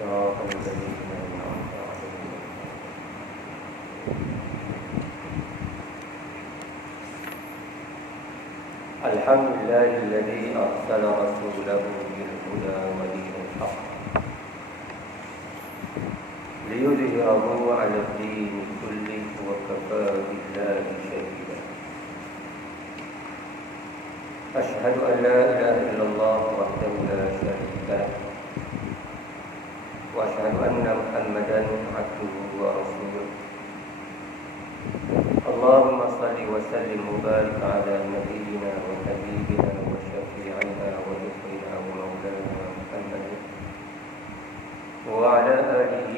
صراط الذين أنعمت عليهم. الحمد لله الذي أرسل رسوله بالهدى ودين الحق ليظهره على الدين كله وكفى بالله شهيدا. أشهد أن لا إله إلا الله وحده لا شريك له وأشهد أن محمدا عبده ورسوله. اللهم صل وسلم وبارك على نبينا وحبيبنا وشفيعنا ونصرنا ومولانا محمد وعلى آله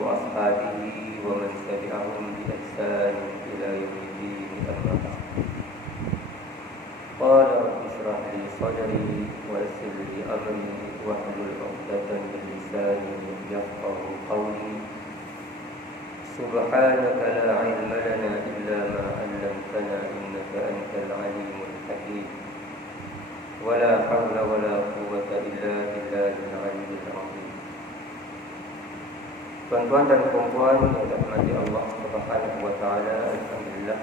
وأصحابه ومن تبعهم بإحسان إلى يوم الدين. أما بعد. قال رب اشرح لي صدري ويسر لي أمري واحلل عقدة من لساني يفقهوا قولي. سبحانك لا علم لنا إلا ما علمتنا إنك أنت العليم الحكيم. ولا حول ولا قوة إلا بالله العلي العظيم. Tuan-tuan dan puan-puan yang dirahmati Allah Subhanahu wa taala, alhamdulillah.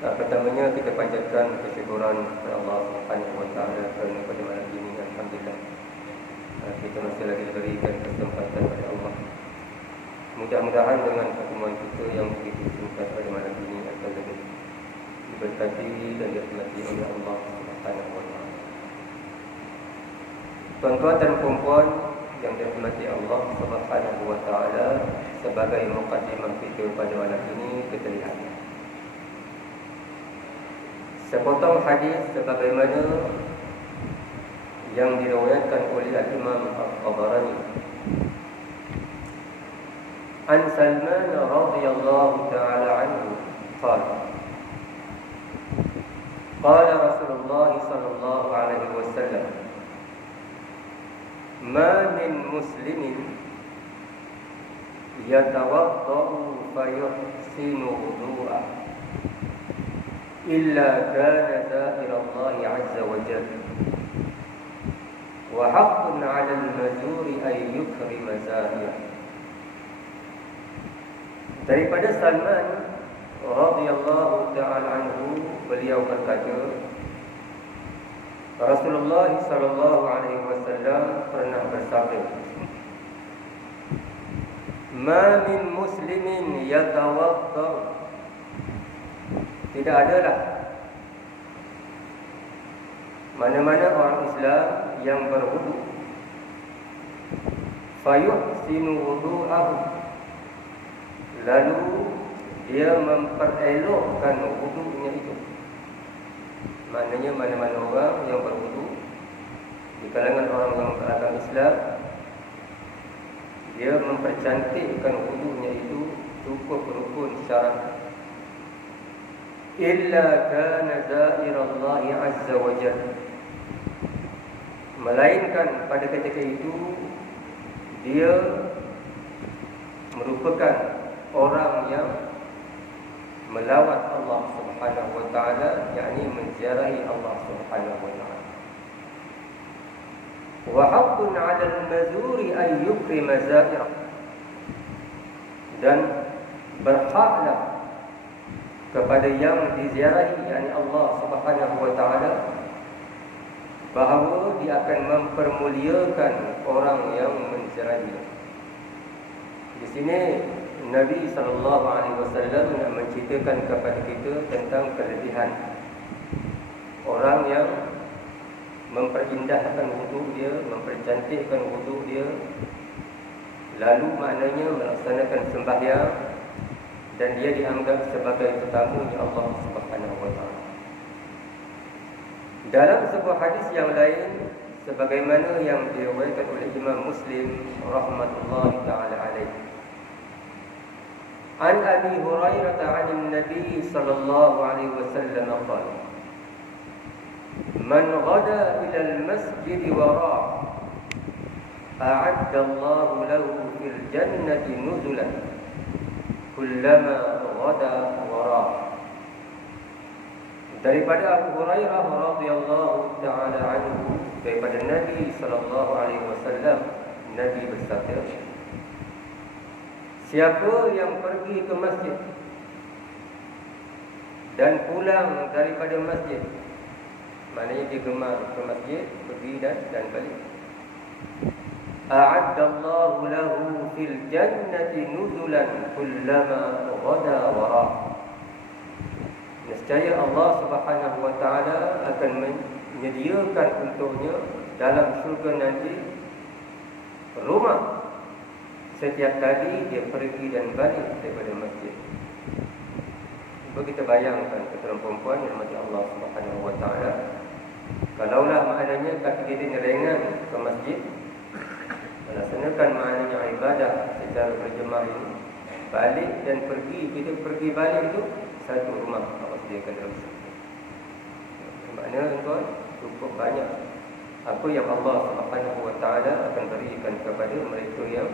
Pertamanya kita panjatkan kesyukuran kepada Allah Subhanahu wa taala kerana pada malam ini alhamdulillah kita masih lagi diberikan kesempatan oleh Allah. Mudah-mudahan dengan pertemuan kita yang begitu singkat pada malam ini akan lebih diberkati dan dirahmati oleh Allah Subhanahu wa taala. Tuan-tuan dan puan-puan yang dirahmati Allah Subhanahu wa taala, sebagai mukadimah kita pada malam ini kita lihat sepotong hadis sebagaimana yang diriwayatkan oleh Imam Al-Tabarani. An Salman radhiyallahu ta'ala anhu qala qala Rasulullah sallallahu alaihi wasallam ma min muslimin yatawaddau fayuhsinu wudu'ah illa kana zahir Allah azza wa jalla wa haqqun 'ala al-majuri ay yukrima zahirah. Daripada Salman radhiyallahu ta'ala anhu, beliau berkata, Rasulullah sallallahu alaihi wasallam pernah bersabda, ma min muslimin yatawadda, tidak adalah mana-mana orang Islam yang berwudu, fayuhsinu wudu'ahu, lalu dia memperelokkan wudu'nya itu. Maknanya mana-mana orang yang berwudu di kalangan orang yang beragama Islam, dia mempercantikkan wudu'nya itu cukup rukun syarat. Illa kana zairallahi azza wa jalla, melainkan pada ketika itu dia merupakan orang yang melawat Allah Subhanahu wa taala, yakni menziarahi Allah Subhanahu wa taala. Wa haqqun 'ala al-mazuri ay yukrima zairah, dan berhaklah kepada yang diziarahi, yakni Allah Subhanahu wa taala, bahawa dia akan mempermuliakan orang yang menziarahi. Di sini Nabi sallallahu alaihi wasallam nak menceritakan kepada kita tentang kelebihan orang yang memperindahkan wuduk dia, mempercantikkan wuduk dia, lalu maknanya melaksanakan sembahyang, dan dia dianggap sebagai tetamu Allah Subhanahu wa taala. Dalam sebuah hadis yang lain sebagaimana yang diriwayatkan oleh Imam Muslim rahmatullahi taala alaihi, an Abi Hurairah 'an Nabi sallallahu alaihi wasallam qala man ghada ila al-masjid wa ra'a a'adda Allah lahu fil jannati nuzulan kullama ghada wa ra'a. Daripada Abu Hurairah radhiyallahu taala anhu, daripada Nabi sallallahu alaihi wasallam, Nabi bersabda, siapa yang pergi ke masjid dan pulang daripada masjid, maknanya dia gemar ke masjid, pergi dan balik, a'addallahu lahu fil jannati nuzulan kullama ghada wara. Nescaya Allah Subhanahu wa taala akan menyediakan untuknya dalam syurga nanti rumah setiap kali dia pergi dan balik daripada masjid. Cuba kita bayangkan kepada perempuan yang mati Allah Subhanahu wa taala, kalaulah maknanya kaki dia nyerengan ke masjid, melaksanakan maknanya ibadah secara berjemaah ini, balik dan pergi, kita pergi balik itu satu rumah Allah sediakan dalam syurga. Maknanya tuan, cukup banyak apa yang Allah Subhanahu wa taala akan berikan kepada mereka yang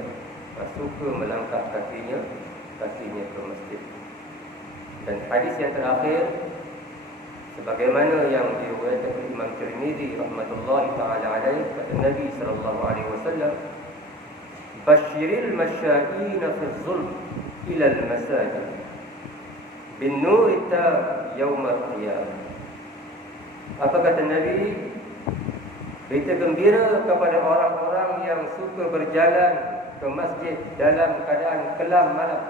suka melangkah kakinya ke masjid. Dan hadis yang terakhir sebagaimana yang diriwayatkan oleh Imam Tirmizi rahmatullahi taala alaihi, kata Nabi sallallahu alaihi wasallam, basyiril masya'in fi zulm ila al-masajid bin nur yaum al-qiyamah. Apa kata Nabi? Berita gembira kepada orang-orang yang suka berjalan ke masjid dalam keadaan kelam malam.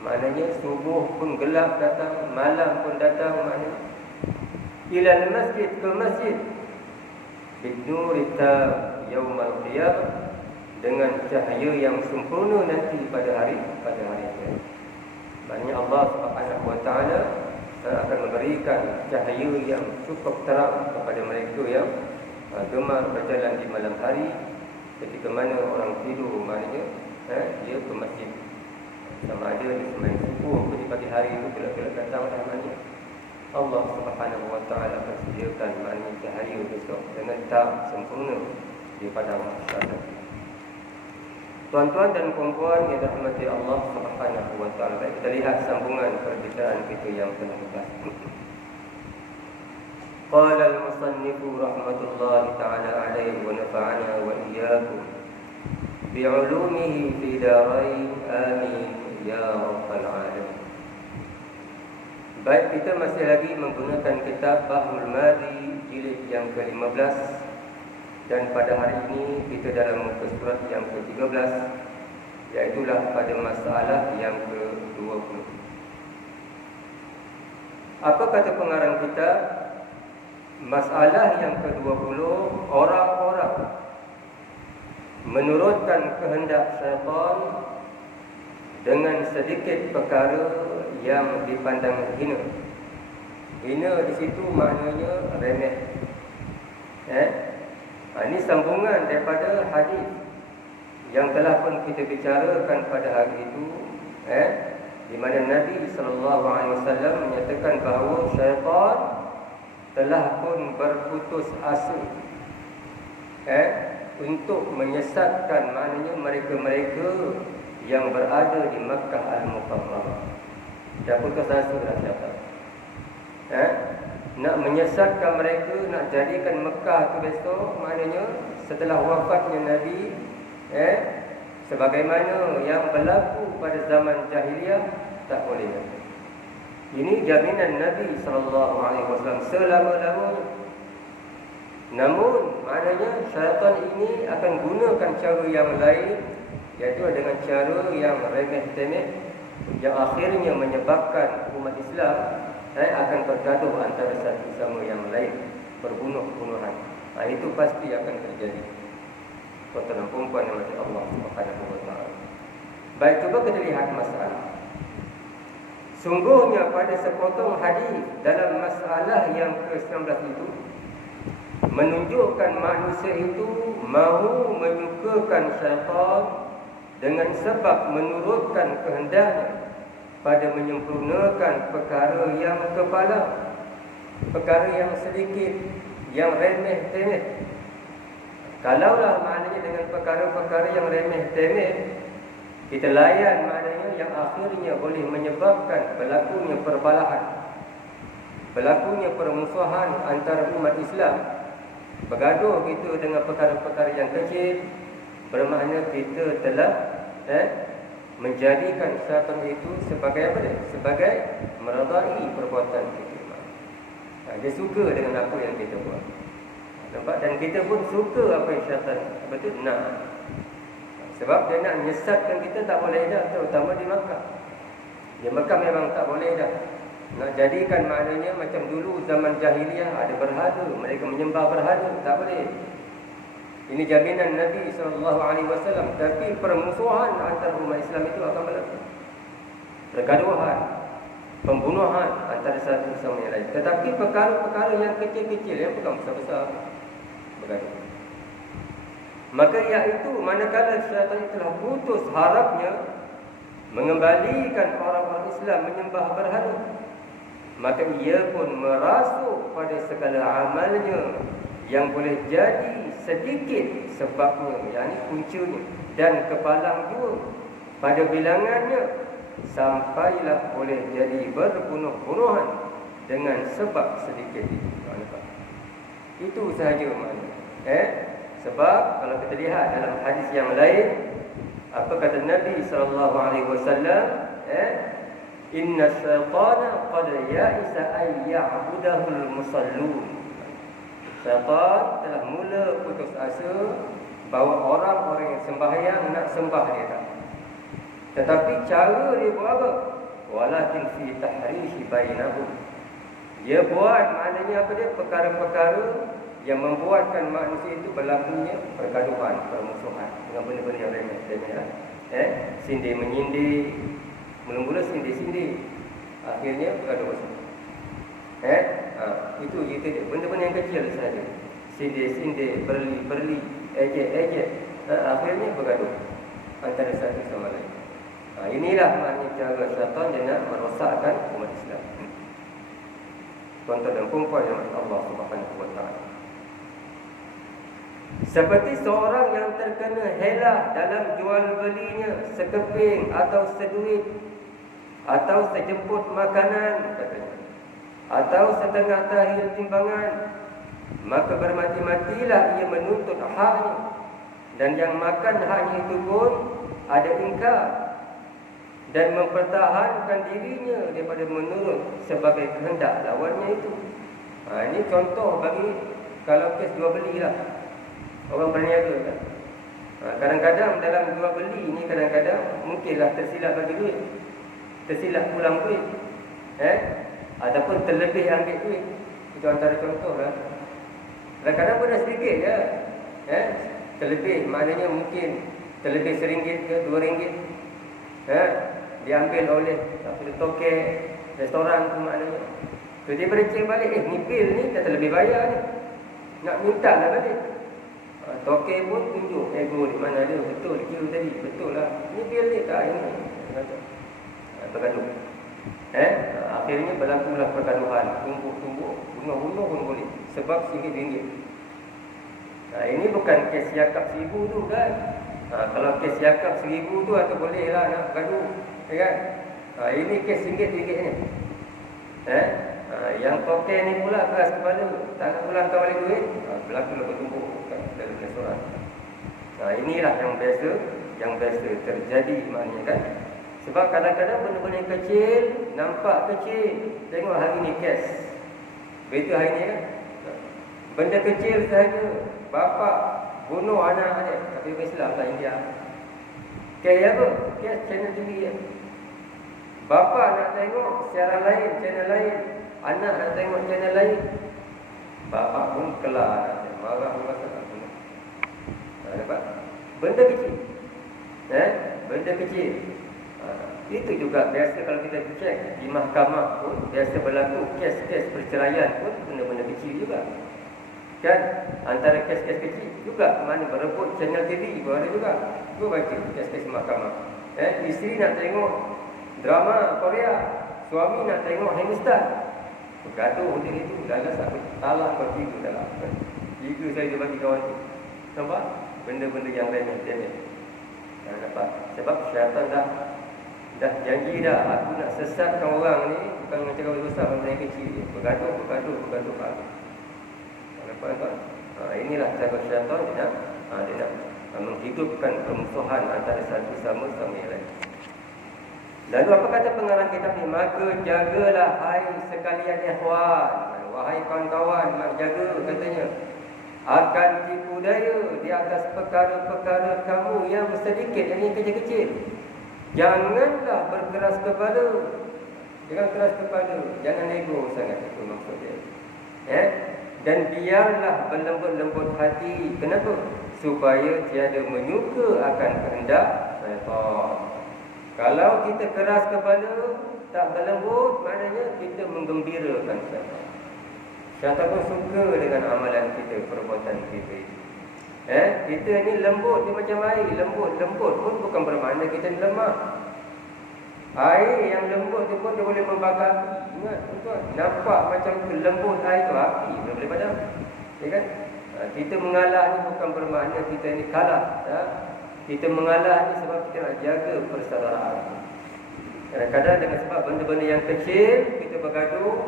Maknanya subuh pun gelap datang, malam pun datang, maknanya ilal masjid, ke masjid, binurita yaumal qiyamah, dengan cahaya yang sempurna nanti pada hari kiamat. Maknanya Allah Subhanahu wa taala akan memberikan cahaya yang cukup terang kepada mereka yang gemar berjalan di malam hari, ketika mana orang tidur, maknanya dia ke masjid. Sama ada di sembahyang subuh di pagi hari itu, gelap-gelap datang, maknanya Allah Subhanahu wa taala akan sediakan maknanya cahaya besok dengan terang sempurna di padang mahsyar. Tuan-tuan dan puan-puan yang dirahmati Allah Subhanahu wa taala, kita lihat sambungan perbicaraan kita yang telah lepas. Qala al-musannif rahmatullahi taala alaihi wa nafa'ana wa iyyakum bi'ulumihi fi darain amin ya rabbal alamin. Baik, kita masih lagi menggunakan kitab Bahrul Madi jilid yang ke-15, dan pada hari ini kita dalam muka surat yang ke-13, iaitulah pada masalah yang ke-20. Apa kata pengarang kita? Masalah yang ke-20, orang-orang menurutkan kehendak syaitan dengan sedikit perkara yang dipandang hina. Hina di situ maknanya remeh. Ini sambungan daripada hadis yang telah pun kita bicarakan pada hari itu, di mana Nabi SAW menyatakan bahawa syaitan telah pun berputus asa untuk menyesatkan maknanya mereka-mereka yang berada di Makkah Al-Mukarramah. Dah putus asa dah syaitan. Nak menyesatkan mereka, nak jadikan Mekah tu besok, maknanya setelah wafatnya Nabi, sebagaimana yang berlaku pada zaman jahiliah, tak boleh. Ini jaminan Nabi SAW selama-lamanya. Namun maknanya syaitan ini akan gunakan cara yang lain, iaitu dengan cara yang remeh-temeh, yang akhirnya menyebabkan umat Islam akan bergaduh antara satu sama yang lain, berbunuh-bunuhan. Itu pasti akan terjadi. Tuan-tuan dan puan yang mati Allah Subhanahu wa taala. Baik, cuba kita lihat masalah. Sungguhnya pada sepotong hadis dalam masalah yang ke-19 itu menunjukkan manusia itu mahu menyukakan syaitan dengan sebab menurutkan kehendaknya pada menyempurnakan perkara yang kepala, perkara yang sedikit, yang remeh-temeh. Kalaulah maknanya dengan perkara-perkara yang remeh-temeh kita layan, maknanya yang akhirnya boleh menyebabkan berlakunya perbalahan, berlakunya permusuhan antara umat Islam, bergaduh gitu dengan perkara-perkara yang kecil, Bermakna kita telah menjadikan syaitan itu sebagai apa dia? Sebagai meredai perbuatan kita. Dia suka dengan apa yang kita buat. Nampak? Dan kita pun suka apa yang syaitan betul nak. Sebab dia nak menyesatkan kita, tak boleh dah. Terutama di Makkah. Di Makkah memang tak boleh dah. Nak jadikan maknanya macam dulu zaman jahiliah ada berhala, mereka menyembah berhala, tak boleh. Ini jaminan Nabi SAW. Tapi permusuhan antara umat Islam itu akan berlaku. Pergaduhan, pembunuhan antara satu sama yang lain. Tetapi perkara-perkara yang kecil-kecil, yang bukan besar-besar, bergaduh. Maka iaitu manakala syaitan telah putus harapnya mengembalikan orang-orang Islam menyembah berhala, maka ia pun merasuk pada segala amalnya yang boleh jadi sedikit sebabnya, yakni puncanya, dan kepalang jua pada bilangannya, sampailah boleh jadi berbunuh-bunuhan dengan sebab sedikit itu. Itu sahaja maknanya. Sebab kalau kita lihat dalam hadis yang lain, apa kata Nabi SAW? Inna syaitana qad ya'isa ay ya'budahul musallun. Syaitan telah mula putus asa bahawa orang-orang yang sembahyang nak sembah dia tak. Tetapi cara dia buat apa? Walakin fi tahrishi bainahum. Dia buat maknanya apa dia? Perkara-perkara yang membuatkan manusia itu berlakunya pergaduhan, permusuhan dengan benda-benda yang remeh-remeh. Sindir menyindir, mula-mula sindir-sindir, akhirnya bergaduh. Itu dia. Benda-benda yang kecil sahaja. Sindir-sindir, berli-berli, ejek-ejek, akhirnya bergaduh antara satu sama lain. Inilah maknanya cara syaitan dia nak merosakkan umat Islam. Contoh dan perempuan yang Allah Subhanahu wa ta'ala. Seperti seorang yang terkena helah dalam jual belinya sekeping atau seduit atau sejemput makanan katanya, atau setengah tahil timbangan, maka bermati-matilah ia menuntut haknya, dan yang makan haknya itu pun ada ingkar dan mempertahankan dirinya daripada menurut sebagai kehendak lawannya itu. Ini contoh bagi kalau kes jual beli lah. Orang berniaga kan. Kadang-kadang dalam jual beli ni kadang-kadang mungkinlah tersilap bagi duit, tersilap pulang duit, ataupun terlebih ambil duit. Itu antara contoh lah. Kadang-kadang pun dah sedikit je, terlebih maknanya mungkin terlebih RM1 ke RM2, diambil oleh tokek restoran tu maknanya. So dia bercek balik, ni bil ni dah terlebih bayar ni, nak minta lah balik. Tokek pun tunjuk ego di mana dia. Betul, kira tadi. Betul lah. Ini bil ni tak ini. Bergaduh. Akhirnya berlakulah pergaduhan. Tumbuk-tumbuk. Bunuh-bunuh pun boleh. Sebab RM1. Ini bukan kes yakap RM1,000 tu kan. Kalau kes yakap RM1,000 tu atau boleh lah nak bergaduh. Kan? Ini kes RM1 ni. Yang tokek ni pula keras kepala, tak nak pulang kau balik duit, berlakulah bertumbuk dalam restoran. Inilah yang biasa terjadi maknanya kan. Sebab kadang-kadang benda-benda yang kecil nampak kecil. Tengok hari ni kes berita hari ni kan, benda kecil sahaja, bapa bunuh anak dia, tapi Islam lah India. Kes apa? Kes channel TV ya. Bapa nak tengok siaran lain, channel lain, anak nak tengok channel lain, bapa pun kelar, marah masa tak punya. Dapat benda kecil, benda kecil. Itu juga biasa kalau kita cek di mahkamah pun biasa berlaku kes-kes perceraian pun benda-benda kecil juga. Kan antara kes-kes kecil juga, mana berebut channel TV pun ada juga. Gua baca kes-kes mahkamah. Isteri nak tengok drama Korea, suami nak tengok Hindustan, bergaduh dia itu, dalam sampai talak bagi itu dalam. Itu saya dia bagi kawan tu. Nampak? Benda-benda yang remeh-remeh. Nampak? Sebab syaitan dah janji dah, aku nak sesatkan orang ni bukan dengan cara besar, benda yang kecil je. Bergaduh. Nampak tuan? Inilah cara syaitan dia nak menghidupkan permusuhan antara satu sama yang lain. Lalu apa kata pengarang kitab ni? Maka jagalah hai sekalian ikhwan, wahai kawan-kawan, nak jaga katanya, akan tipu daya di atas perkara-perkara kamu yang sedikit, yang ini kecil-kecil. Janganlah berkeras kepala. Jangan keras kepala, jangan ego sangat, itu maksud dia. Dan biarlah berlembut-lembut hati. Kenapa? Supaya tiada menyuka akan kehendak syaitan. Kalau kita keras kepala, tak berlembut, maknanya kita menggembirakan syaitan. Syaitan pun suka dengan amalan kita, perbuatan kita. Kita ni lembut, dia macam air. Lembut pun bukan bermakna kita ni lemah. Air yang lembut tu pun dia boleh membakar api. Ingat tuan, nampak macam lembut air tu, api dia boleh padam. Ya kan? Kita mengalah ni bukan bermakna kita ni kalah. Kita mengalah ni sebab kita nak jaga persaudaraan. Kadang-kadang dengan sebab benda-benda yang kecil kita bergaduh.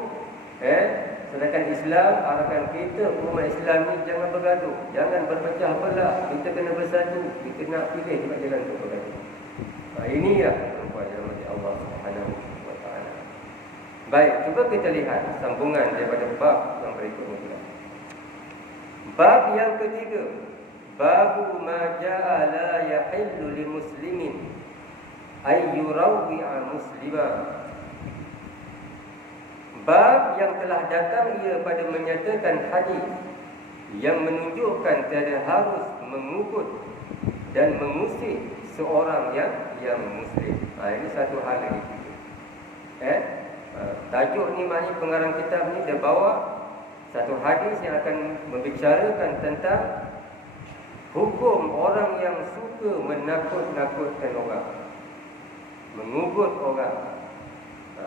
Sedangkan Islam arahkan kita, umat Islam ni jangan bergaduh, jangan berpecah belah. Kita kena bersatu. Kita nak pilih macam mana untuk bergaduh. Ini ya Allah Subhanahu wa taala. Baik, cuba kita lihat sambungan daripada bab yang berikutnya pula. Bab yang ketiga, babu ma jaa la yahillu li muslimin ay yurawwi'a muslima. Bab yang telah datang ia pada menyatakan hadis yang menunjukkan tiada harus mengukut dan mengusik seorang yang muslim. Ini satu hal lagi. Tajuk ni maknanya pengarang kitab ni dia bawa satu hadis yang akan membicarakan tentang hukum orang yang suka menakut-nakutkan orang, mengugut orang.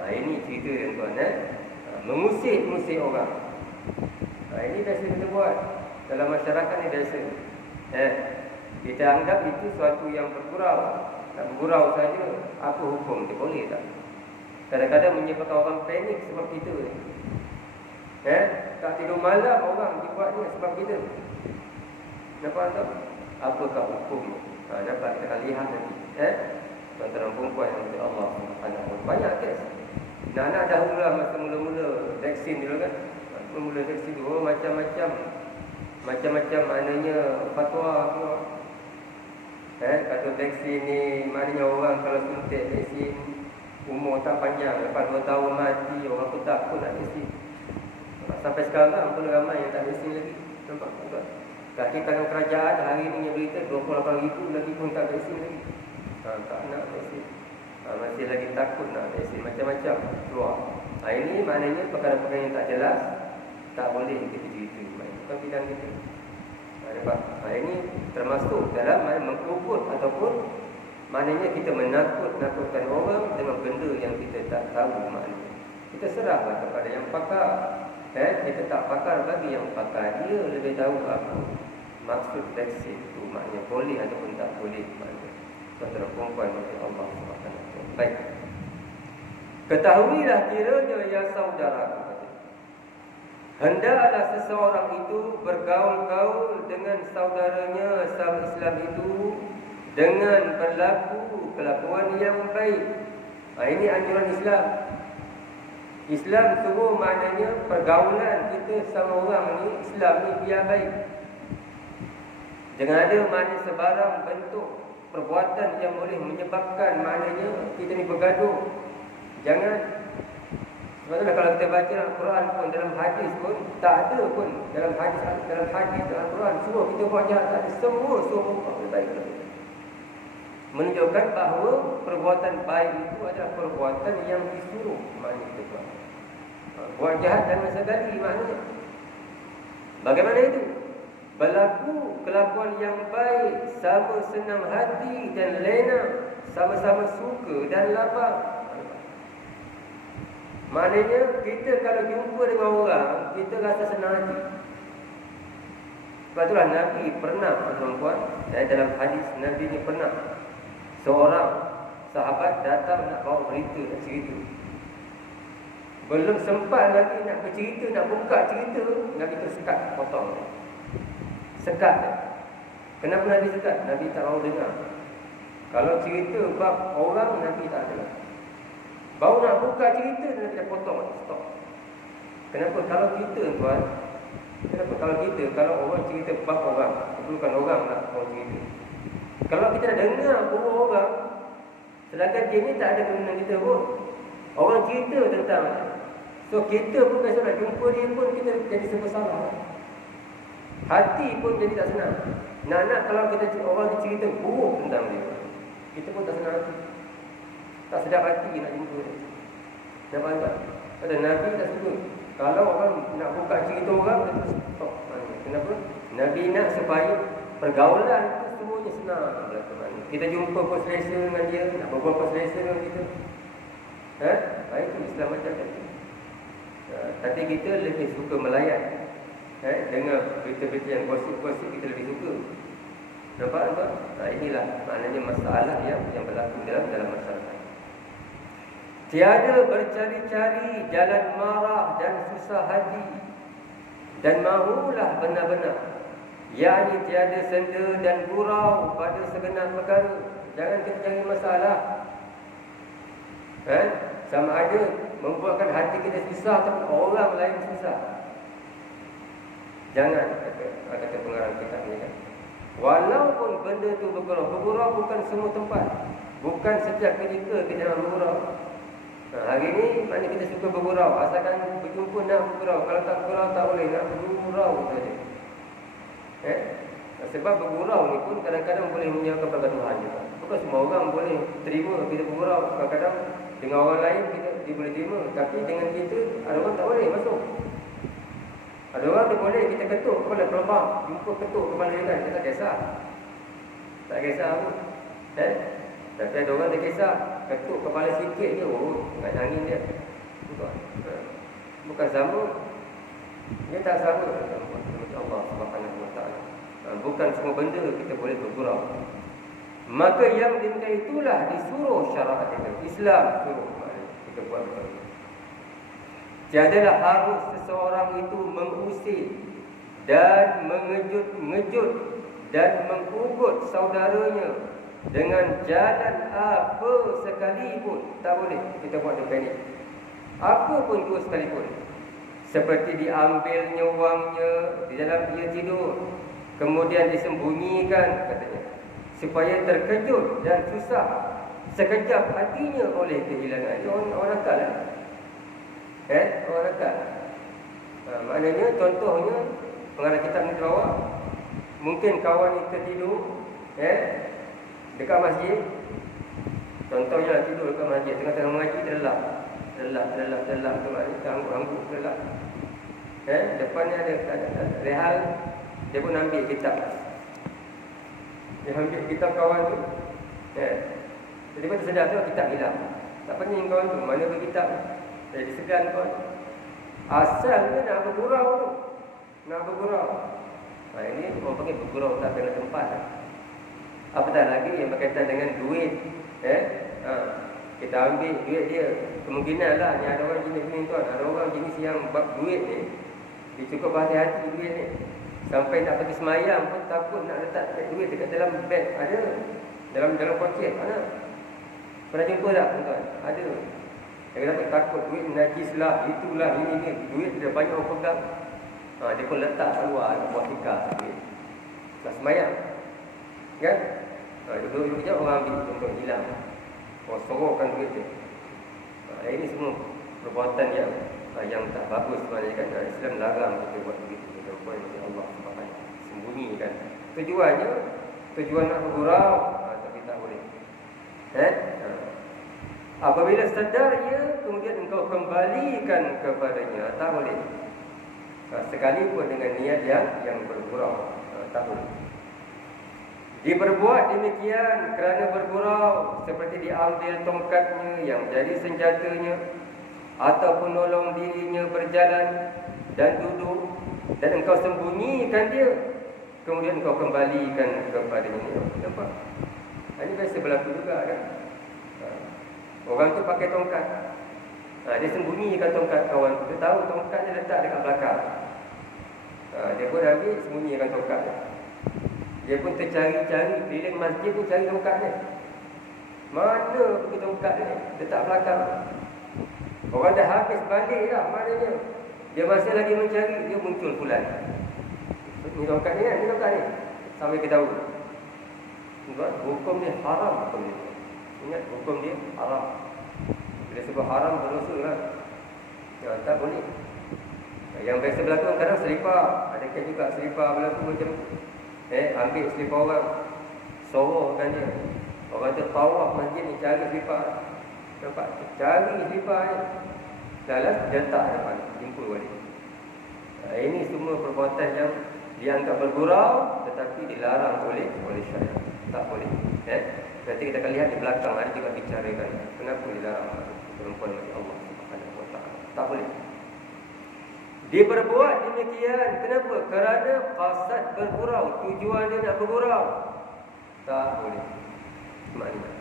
Ini cerita yang tuan, mengusik orang. Ini biasa kita buat dalam masyarakat ni biasa. Kita anggap itu suatu yang bergurau. Tak bergurau saja, apa hukum dia? Boleh tak? Kadang-kadang menyebabkan orang panik sebab kita ni. Tak tidur malam orang dibuatnya sebab kita. Nampak tak? Apakah hukum? Dapat kita akan lihat nanti. Tuan-tuan perempuan yang oleh Allah Subhanahu. Banyak kes. Nak dahulu lah masa mula-mula vaksin dulu kan. Mula-mula vaksin dulu macam-macam maknanya fatwa keluar. Kata vaksin ni maknanya orang kalau suntik vaksin umur tak panjang, lepas 2 tahun mati, orang pun takut nak vaksin. Sampai sekarang pun ramai yang tak vaksin lagi. Nampak tak? Kaki tangan kerajaan hari ni yang berita 28,000 lagi pun tak vaksin lagi. Tak nak vaksin. Masih lagi takut nak vaksin. Macam-macam keluar. Ini maknanya perkara-perkara yang tak jelas tak boleh kita cerita. Bukan bidang kita. Nampak? Ini termasuk dalam mengukut ataupun maknanya kita menakut-nakutkan orang dengan benda yang kita tak tahu maknanya. Kita serahlah kepada yang pakar. Kita tak pakar bagi yang pakar. Dia lebih tahu apa maksud vaksin itu, maknanya boleh ataupun tak boleh maknanya. Tuan-tuan perempuan oleh Allah SWT. Baik. Ketahuilah kiranya ya saudara, hendaklah seseorang itu bergaul-gaul dengan saudaranya sama Islam itu dengan berlaku kelakuan yang baik. Ini anjuran Islam. Islam suruh maknanya pergaulan kita sama orang ni, Islam ni biar baik. Jangan ada makna sebarang bentuk perbuatan yang boleh menyebabkan maknanya kita ni bergaduh. Jangan. Sebabnya kalau kita baca Al-Quran pun, dalam hadis pun tak ada pun dalam hadis Al-Quran suruh kita buat jahat, tak ada. Semua suruh buat baik. Menunjukkan bahawa perbuatan baik itu adalah perbuatan yang disuruh maknanya kita buat. Buat jahat jangan sekali maknanya. Bagaimana itu? Berlaku kelakuan yang baik, sama senang hati dan lena, sama-sama suka dan lapar. Maknanya kita kalau jumpa dengan orang, kita rasa senang hati. Sebab itulah Nabi pernah, tuan-tuan, dalam hadis Nabi ni pernah seorang sahabat datang nak bawa berita, nak cerita. Belum sempat lagi nak bercerita, nak buka cerita, Nabi tu sekat, potong. Sekat. Kenapa Nabi sekat? Nabi tak mahu dengar. Kalau cerita bab orang, Nabi tak ada. Baru nak buka cerita, Nabi dah potong. Stop. Kenapa? Kalau kita tuan, kenapa? Kalau orang cerita bab orang, bukan orang nak orang cerita. Kalau kita dah dengar buku orang, sedangkan dia ni tak ada kena kita pun. Orang cerita tentang. So kita pun kalau nak jumpa dia pun kita jadi serba salah. Hati pun jadi tak senang. Nak kalau kita orang cerita buruk tentang dia, kita pun tak senang hati. Tak sedap hati nak jumpa dia. Nampak tak? Kata Nabi tak suka. Kalau orang nak buka cerita orang, dia terus stop. Kenapa? Nabi nak supaya pergaulan itu semuanya senang. Kita jumpa pun selesa dengan dia, nak berbual pun selesa dengan kita. Itu Islam macam tu. Tapi kita lebih suka melayan. Dengar berita-berita yang gosip-gosip, kita lebih suka. Nampak? Inilah maknanya masalah yang berlaku dalam masyarakat. Tiada bercari-cari jalan marah dan susah hati, dan mahulah benar-benar, yakni tiada senda dan gurau pada segenap perkara. Jangan kita cari masalah. Sama ada membuatkan hati kita susah atau orang lain susah. Jangan, kata pengarang kitab ni kan. Walaupun benda tu bergurau bukan semua tempat. Bukan setiap ketika kita nak bergurau. Hari ni mana kita suka bergurau, asalkan berjumpa nak bergurau. Kalau tak bergurau tak boleh, nak bergurau saja. Sebab bergurau ni pun kadang-kadang boleh menjauhkan pada Tuhan juga. Bukan semua orang boleh terima kita bergurau. Kadang-kadang dengan orang lain dia boleh terima, tapi dengan kita ada orang tak boleh masuk. Ada orang dia boleh kita ketuk kepala pelabang, jumpa ketuk kepala dia kan, dia tak kisah. Tak kisah pun. Tapi ada orang dia kisah, ketuk kepala sikit je, nak angin dia. Bukan sama. Dia tak sama dengan Allah Subhanahu Wa Taala. Bukan semua benda kita boleh bergurau. Maka yang demikian itulah disuruh syariat kita. Islam suruh kita buat begitu. Tiadalah harus seseorang itu mengusir dan mengejut dan mengugut saudaranya dengan jalan apa sekalipun. Tak boleh kita buat dia panik. Apa pun juga sekalipun. Seperti diambilnya wangnya di dalam dia tidur, kemudian disembunyikan katanya, supaya terkejut dan susah sekejap hatinya oleh kehilangan. Orang nakal lah. Orang nakal. Maknanya contohnya pengarang kitab ni bawah, mungkin kawan ni tertidur dekat masjid. Contohnya lah, tidur dekat masjid, tengah-tengah mengaji terlelap tu maknanya angguk terlelap. Depannya ada rehal, dia pun ambil kitab. Dia ambil kitab kawan tu. Jadi dia sedar tu kitab hilang. Tak pening kawan tu, mana tu kitab? Jadi segan kawan. Asalnya nak bergurau tu. Ini orang panggil bergurau tak kena tempat. Apatah lagi yang berkaitan dengan duit. Kita ambil duit dia. Kemungkinan lah ni ada orang jenis ni tuan. Ada orang jenis yang bab duit ni, dia cukup hati-hati duit ni. Sampai nak pergi semayang pun takut nak letak duit dekat dalam beg. Ada. Dalam poket. Mana? Pernah jumpa tak tuan? Ada. Dia kata takut duit najis lah, itulah, ini. Duit dia banyak orang pegang. Dia pun letak keluar buat tikar duit. Nak semayang. Kan? Duduk sekejap orang ambil untuk hilang. Orang sorokkan duit dia. Ini semua perbuatan yang tak bagus sebenarnya kan. Islam larang kita buat begitu. Kita buat Allah SWT sembunyikan. Tujuan nak bergurau, tapi tak boleh. Apabila sedar ia, kemudian engkau kembalikan kepadanya, tak boleh. Sekalipun dengan niat yang bergurau, tak boleh. Diperbuat demikian kerana bergurau, seperti diambil tongkatnya yang jadi senjatanya, ataupun nolong dirinya berjalan dan duduk, dan engkau sembunyikan dia, kemudian engkau kembalikan kepadanya. Nampak? Ini biasa berlaku juga kan. Orang tu pakai tongkat, dia sembunyikan tongkat kawan tu. Dia tahu tongkat dia letak dekat belakang. Dia pun ambil, sembunyikan tongkat. Dia Dia pun tercari-cari, keliling masjid pun cari tongkat ni. Mana pergi tongkat ni? Letak belakang. Orang dah habis balik dah, maknanya. Dia masih lagi mencari, dia muncul fulan. Ni tongkat ni kan, ni tongkat ni. Sampai kita tahu. Sebab hukum dia haram, hukum dia. Ingat, hukum dia haram. Bila sebut haram, berdosa lah. Ya, tak boleh. Yang biasa berlaku kadang selipar. Ada kes juga selipar berlaku macam ambil selipar orang, sorohkan dia. Orang tu tawaf masjid ni cari selipar. Nampak? Cari selipar ni. Dalam jantak depan, jumpa balik. Ini semua perbuatan yang dianggap bergurau tetapi dilarang oleh syariat. Tak boleh. Nanti kita akan lihat di belakang ada juga bicarakan kenapa dilarang perempuan bagi Allah Subhanahu Wa Taala. Tak boleh. Diperbuat demikian. Kenapa? Kerana qasad bergurau, tujuan dia nak bergurau. Tak boleh. Maknanya.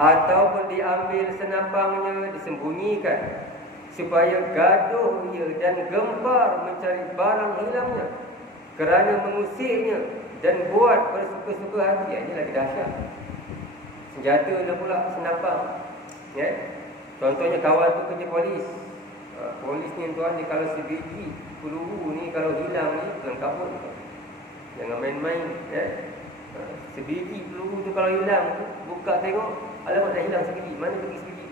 Ataupun diambil senapangnya, disembunyikan supaya gaduh ia dan gempar mencari barang hilangnya kerana mengusirnya dan buat bersuka-suka hati. Ini lagi dahsyat. Senjata dia pula senapang. Contohnya kawan tu kerja polis. Polis ni tuan ni kalau sebiji peluru ni kalau hilang ni dalam kabut. Jangan main-main. Sebiji peluru tu kalau hilang, buka tengok, alamak dah hilang sebiji. Mana pergi sebiji?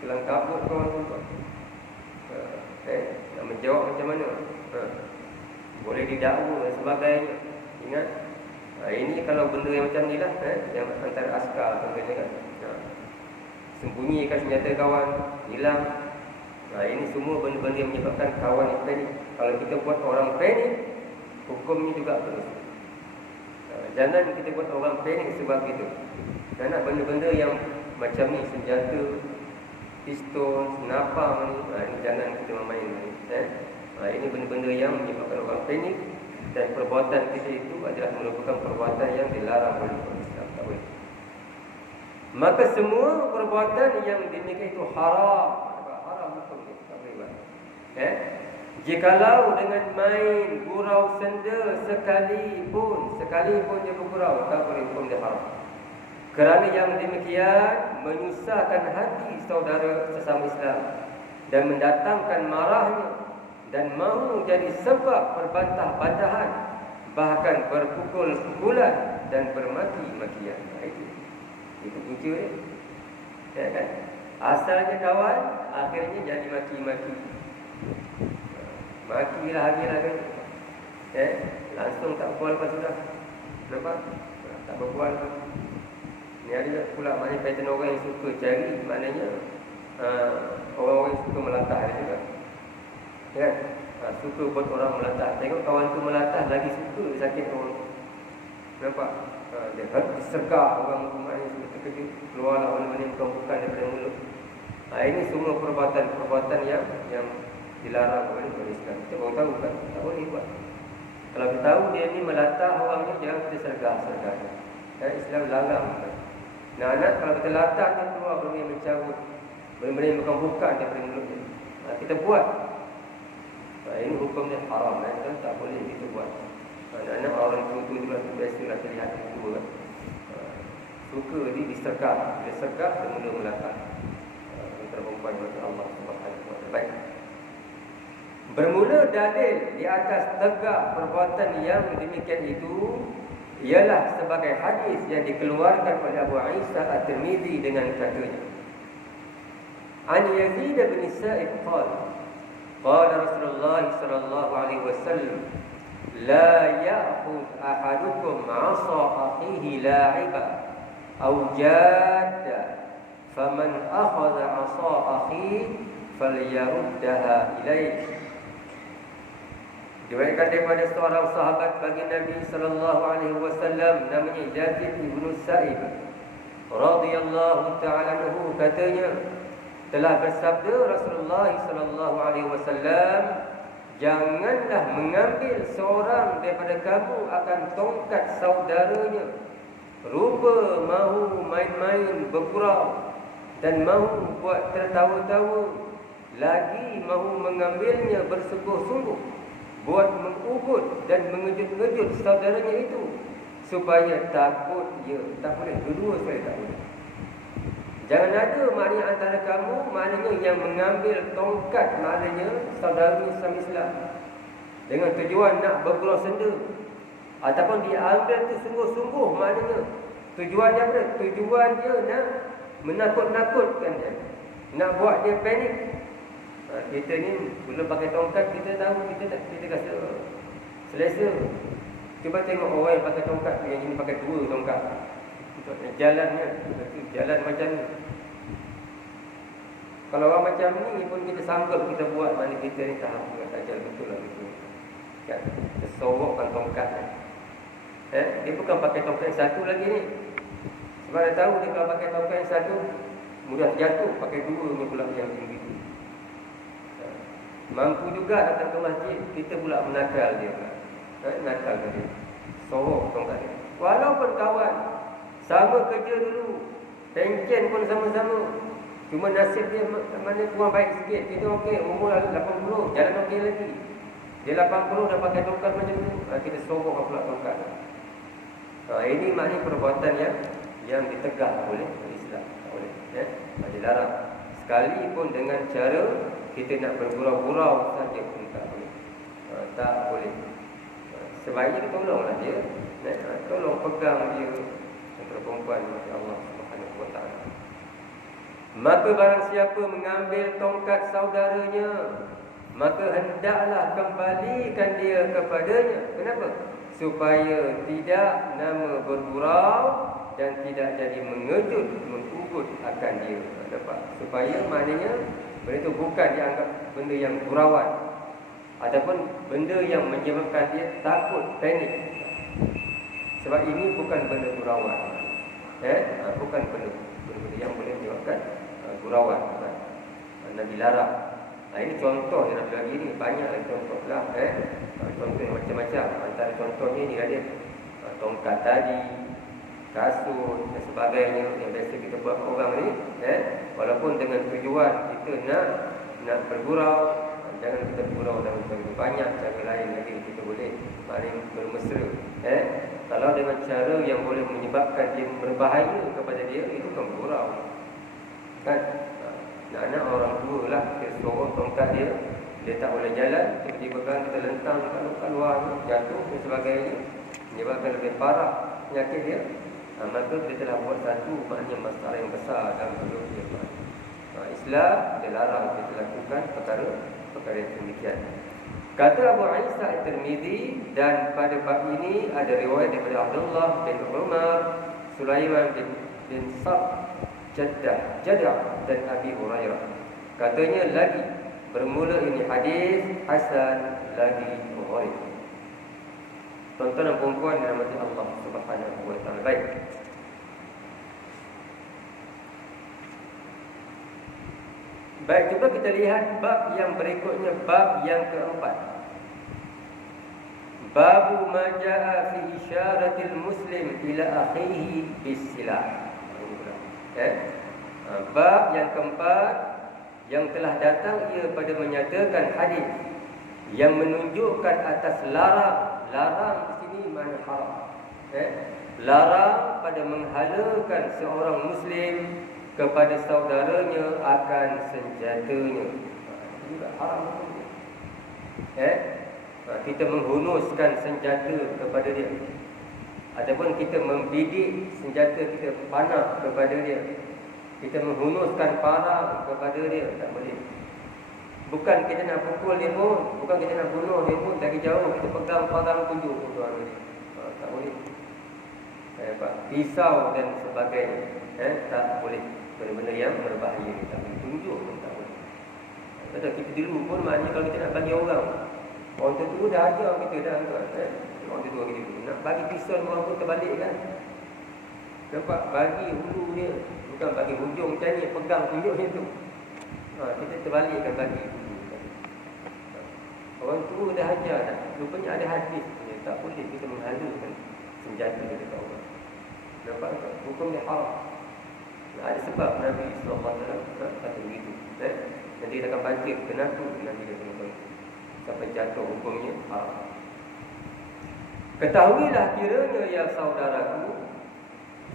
Dalam kabut kawan tu. Nak menjawab macam mana? Boleh didakwa dan sebagainya. Ingat, ini kalau benda yang macam ni lah, yang antara askar contohnya kan. Sembunyikan senjata kawan, hilang. Ini semua benda-benda yang menyebabkan kawan itu panik. Kalau kita buat orang panik, hukumnya juga berdosa. Jangan kita buat orang panik sebab itu. Kerana benda-benda yang macam ni, senjata, pistol, senapang ni, ini jangan kita memain ni. Ini benda-benda yang menyebabkan orang panik. Dan perbuatan kita itu adalah merupakan perbuatan yang dilarang oleh Islam. Tak boleh. Maka semua perbuatan yang demikian itu haram. Jikalau dengan main gurau senda sekalipun dia bergurau, tak boleh, hukum dia haram. Kerana yang demikian menyusahkan hati saudara sesama Islam dan mendatangkan marahnya dan mahu jadi sebab perbantah-bantahan, bahkan berpukul-pukulan dan bermaki-makian. Itu punca dia. Kan? Asalnya kawan, akhirnya jadi maki-maki. Makilah hagilah kan. Langsung tak berbual lepas sudah. Nampak? Tak berbual. Ni ada pula maknanya pattern orang yang suka cari, maknanya orang-orang yang suka melatah dia juga. Kan? Suka buat orang melatah. Tengok kawan tu melatah, lagi suka sakit orang. Nampak? Dia disergap orang maknanya suka terkejut. Keluarlah mana-mana yang bukan daripada mulut. Ini semua perbuatan-perbuatan yang dilarang oleh Islam. Kita baru tahu kan? Tak boleh buat. Kalau kita tahu dia ni melatah orangnya, jangan kita sergah. Islam larang. Anak kalau kita latah, dia keluar benda yang mencabut, benda yang bukan daripada mulutnya. Kita buat. Ini hukumnya haram. Tak boleh kita buat. Anak-anak orang tua juga biasalah terlihat itu kan. Suka dia disergah. Dia sergah dan mula melatah. Antara perempuan kepada Allah Subhanahu Wa Taala. Baik. Bermula dalil di atas tegak perbuatan yang demikian itu ialah sebagai hadis yang dikeluarkan oleh Abu Isa At-Tirmizi dengan katanya, An Yazid bin Sa'id qala Rasulullah sallallahu alaihi wasallam, la ya'khudh ahadukum 'asa akhihi la'iba aw jadda, faman akhadha 'asa akhihi falyaruddaha ilayhi. Diriwayatkan daripada seorang sahabat bagi Nabi sallallahu alaihi wasallam namanya Yazid bin Sa'id radhiyallahu ta'ala anhu, katanya telah bersabda Rasulullah sallallahu alaihi wasallam, janganlah mengambil seorang daripada kamu akan tongkat saudaranya, rupa mahu main-main bergurau dan mahu buat tertawa-tawa, lagi mahu mengambilnya bersungguh-sungguh, buat mengubut dan mengejut-ngejut saudaranya itu, supaya takut dia. Tak boleh, dua-dua sekali tak boleh. Jangan ada maknanya antara kamu, maknanya yang mengambil tongkat, maknanya saudara Islam dengan tujuan nak bergurau senda, ataupun dia ambil tu sungguh-sungguh, maknanya tujuan dia apa? Tujuan dia nak menakut-nakutkan dia, nak buat dia panik. Kita ni belum pakai tongkat, kita tahu, kita rasa selesa. Cuba tengok orang yang pakai tongkat tu, yang ini pakai dua tongkat, jalannya jalan macam ni. Kalau orang macam ni pun kita sanggup kita buat, mana kita ni tak apa, tak jalan betul lah gitu. Kan? Kita sorokkan tongkat ni. Dia bukan pakai tongkat yang satu lagi ni. Sebab dia tahu dia kalau pakai tongkat yang satu mudah jatuh, pakai dua ni pula yang tinggi tu. Mampu juga datang ke masjid, kita pula menakal dia. Nakal dia. Sorok tongkat dia. Walaupun kawan, sama kerja dulu, pencen pun sama-sama, cuma nasib dia mana kurang baik sikit. Kita okey, umur 80, jalan okey lagi. Dia 80 dah pakai tongkat macam tu, kita sorok pula tongkat. Ini maknanya perbuatan yang ditegak oleh Islam. Tak boleh, dilarang. Sekalipun dengan cara kita nak bergurau-gurau saja pun tak boleh. Tak boleh. Sebaiknya kita tolonglah dia, tolong pegang dia antara perempuan, masya Allah Subhanahu wa ta'ala. Maka barang siapa mengambil tongkat saudaranya, maka hendaklah kembalikan dia kepadanya. Kenapa? Supaya tidak nama bergurau dan tidak jadi mengejut, mengugut akan dia. Nampak? Supaya maknanya benda itu bukan dianggap benda yang gurauan, ataupun benda yang menyebabkan dia takut, panik. Sebab ini bukan benda gurauan. Bukan benda yang boleh menyebabkan gurauan. Nabi larang. Ini contoh yang Nabi bagi ni, banyak lagi contoh lah. Contoh yang macam-macam. Antara contohnya ni ada tongkat tadi, kasut dan sebagainya yang biasa kita buat orang ni. Walaupun dengan tujuan kita nak bergurau, jangan kita bergurau dengan cara banyak, cara lain lagi kita boleh paling bermesra. Kalau dengan cara yang boleh menyebabkan dia berbahaya kepada dia, itu kan bergurau. Kan? Nak orang tua lah, kita sorok tongkat dia tak boleh jalan, tiba-tiba kan kita lentang keluar, jatuh dan sebagainya, menyebabkan lebih parah penyakit dia. Maka kita telah buat satu maknanya masalah yang besar dalam hidup dia. Islam dia larang kita lakukan perkara yang demikian. Kata Abu Isa At-Tirmizi, dan pada bab ini ada riwayat daripada Abdullah bin Umar, Sulaiman bin Jadah dan Abi Hurairah. Katanya lagi, bermula ini hadis hasan lagi gharib. Tuan-tuan dan puan-puan yang dirahmati Allah Subhanahu wa ta'ala. Baik. Baik, cuba kita lihat bab yang berikutnya, bab yang keempat. Babu ma jaa fi isyaratil muslim ila akhihi bis-silah. Bab yang keempat yang telah datang ia pada menyatakan hadis yang menunjukkan atas larang di sini makna haram. Larang pada menghalakan seorang muslim kepada saudaranya akan senjatanya. Juga haram. Kita menghunuskan senjata kepada dia, ataupun kita membidik senjata kita panah kepada dia, kita menghunuskan parang kepada dia, tak boleh. Bukan kita nak pukul dia pun, bukan kita nak bunuh dia pun, dari jauh kita pegang parang tunjuk untuk dia. Tak boleh. Pisau dan sebagainya, tak boleh. Benda-benda yang berbahaya kita tunjuk pun tak boleh. Betul, kita dulu pun maknanya kalau kita nak bagi orang tu dah ajar kita dah kan. Orang tu kita dulu nak bagi pisau orang pun terbalik kan. Nampak, bagi hulu dia, bukan bagi hujung macam ni, pegang tunjuk macam tu. Kita terbalikkan bagi hulu. Orang tu dah ajar dah. Rupanya ada hadis punya, tak boleh kita menghalalkan senjata dekat orang. Nampak tak? Hukum dia haram. Ada sebab Nabi SAW kata begitu. Nanti kita akan baca kenapa Nabi kata begitu. Sampai jatuh hukumnya haram. Ketahuilah kiranya ya saudaraku,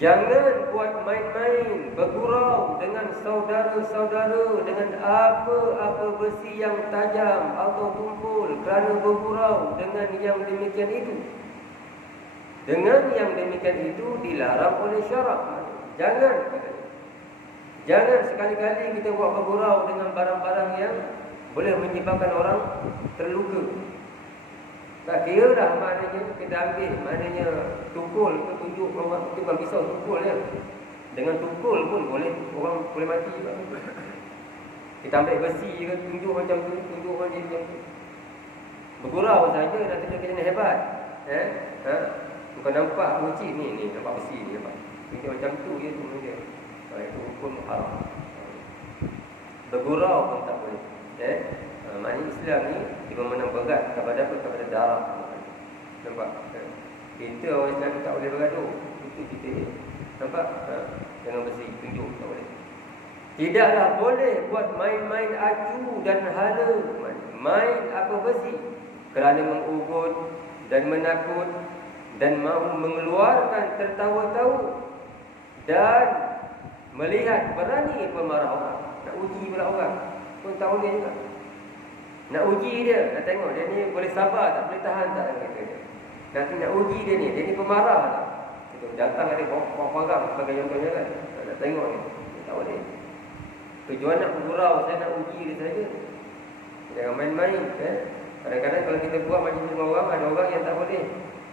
jangan buat main-main bergurau dengan saudara-saudara dengan apa-apa besi yang tajam atau tumpul kerana bergurau dengan yang demikian itu. Dengan yang demikian itu dilarang oleh syarak. Jangan sekali-kali kita buat bergurau dengan barang-barang yang boleh menyebabkan orang terluka. Tak kira dah maknanya kita ambil, maknanya tukul ke tunjuk orang tu bukan pisau tukul ya. Dengan tukul pun boleh orang boleh mati juga. Kita ambil besi ke tunjuk macam tu, tunjuk orang dia macam tu. Bergurau saja dah tunjuk kita ni hebat. Bukan nampak uji ni nampak besi ni hebat. Tunjuk macam tu je tu dia. Itu hukum haram. Bergurau pun tak boleh. Maknanya Islam ni dia memandang berat kepada apa? Kepada darah. Nampak? Kita orang Islam tak boleh bergaduh. Itu kita ni. Nampak? Jangan bersih, tunjuk tak boleh. Tidaklah boleh buat main-main acu dan hala. Main apa bersih kerana mengugut dan menakut dan mahu mengeluarkan tertawa-tawa dan melihat berani pemarah orang. Nak uji pula orang pun tak boleh juga. Nak uji dia, nak tengok dia ni boleh sabar tak, boleh tahan tak kata dia. Nanti nak uji dia ni pemarah tak. Kita datang ada bawa parang sebagai contohnya kan. Nak tengok ni, tak boleh. Tujuan nak bergurau, saya nak uji dia saja. Jangan main-main Kadang-kadang kalau kita buat macam dengan orang, ada orang yang tak boleh.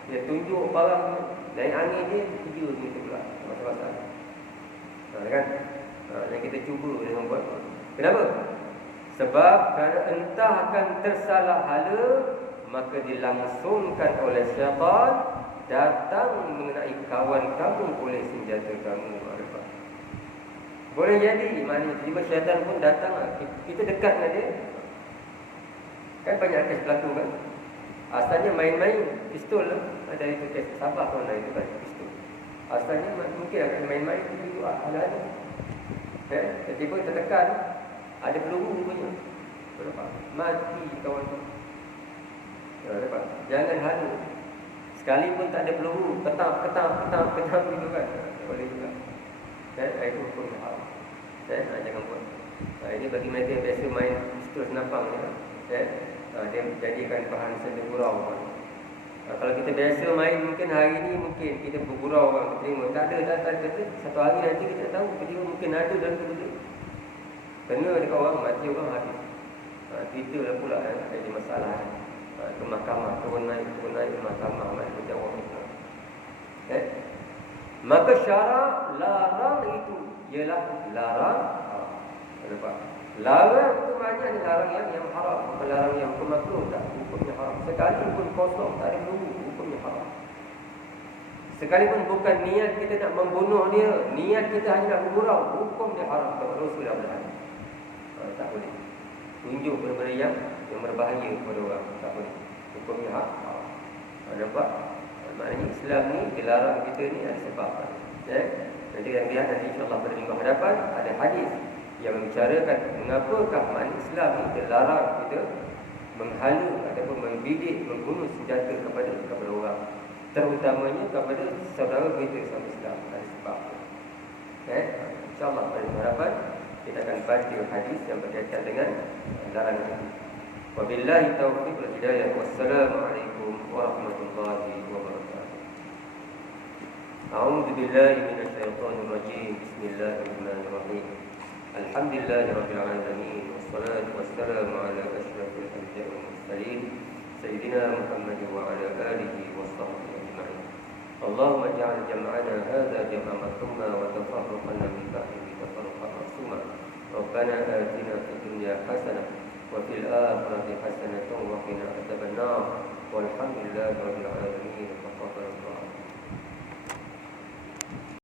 Dia tunjuk parang naik angin dia, tiga gitu pula. Masa-masa kan? Dan kita cuba dengan buat. Kenapa? Sebab kerana entah akan tersalah hala, maka dilangsungkan oleh syaitan datang mengenai kawan kamu oleh senjata kamu. Boleh jadi maknanya tiba syaitan pun datang. Kita dekat dengan dia. Kan banyak kes berlaku kan. Asalnya main-main pistol lah. Ada itu kes Sabah pun ada itu kan pistol. Asalnya mungkin akan main-main itu ala-ala. Tiba-tiba tertekan, ada peluru punya. Mati kawan tu. Dapat. Jangan halu. Sekalipun tak ada peluru, ketap gitu kan. Boleh juga. Itu hukum yang haram. Jangan buat. Ini bagi mereka yang biasa main pistol senapang ni. Dia jadikan bahan senda gurau. Kalau kita biasa main, mungkin hari ni mungkin kita bergurau orang terima. Tak ada satu hari nanti kita tak tahu tiba-tiba mungkin ada dan betul. Kena dekat orang, mati orang habis. Kita lah pula ada masalah. Ke mahkamah, turun naik ke mahkamah menjawab itu. Maka syarak larang itu ialah larang. Nampak? Larang itu maknanya larang yang haram, bukan larang yang makruh, tak, hukumnya haram. Sekalipun kosong, tak ada dulu, hukumnya haram. Sekalipun bukan niat kita nak membunuh dia, niat kita hanya nak bergurau, hukumnya haram. Kalau Rasulullah berlaku, tak boleh tunjuk benda-benda yang berbahaya kepada orang, tak boleh, hukumnya haram. Nampak? Maknanya Islam ni dilarang kita ni ada sebab. Nanti kita lihat nanti insyaAllah pada minggu hadapan ada hadis yang membicarakan mengapakah makna Islam ni dilarang kita menghalu ataupun membidik, membunuh senjata kepada orang, terutamanya kepada saudara kita sama Islam. Ada sebab. InsyaAllah pada minggu hadapan kita akan baca hadis yang berkaitan dengan larangan itu. Wabillahi taufiq wal hidayah. Wassalamualaikum warahmatullahi wabarakatuh. A'udzu billahi minasyaitonir rajim. Bismillahirrahmanirrahim. Alhamdulillahirabbil alamin wassalatu wassalamu ala asyrafil anbiya'i wal mursalin sayyidina Muhammad wa ala alihi washabbihi ajma'in. Allahumma ij'al jam'ana hadza jam'an marhuma wa tafarraqana min ba'dihi tafarruqan ma'suma. Rabbana atina fid dunya hasanah wa fil akhirati hasanah wa qina adzabannar. Walhamdulillahirabbil alamin. Taqabbalallahu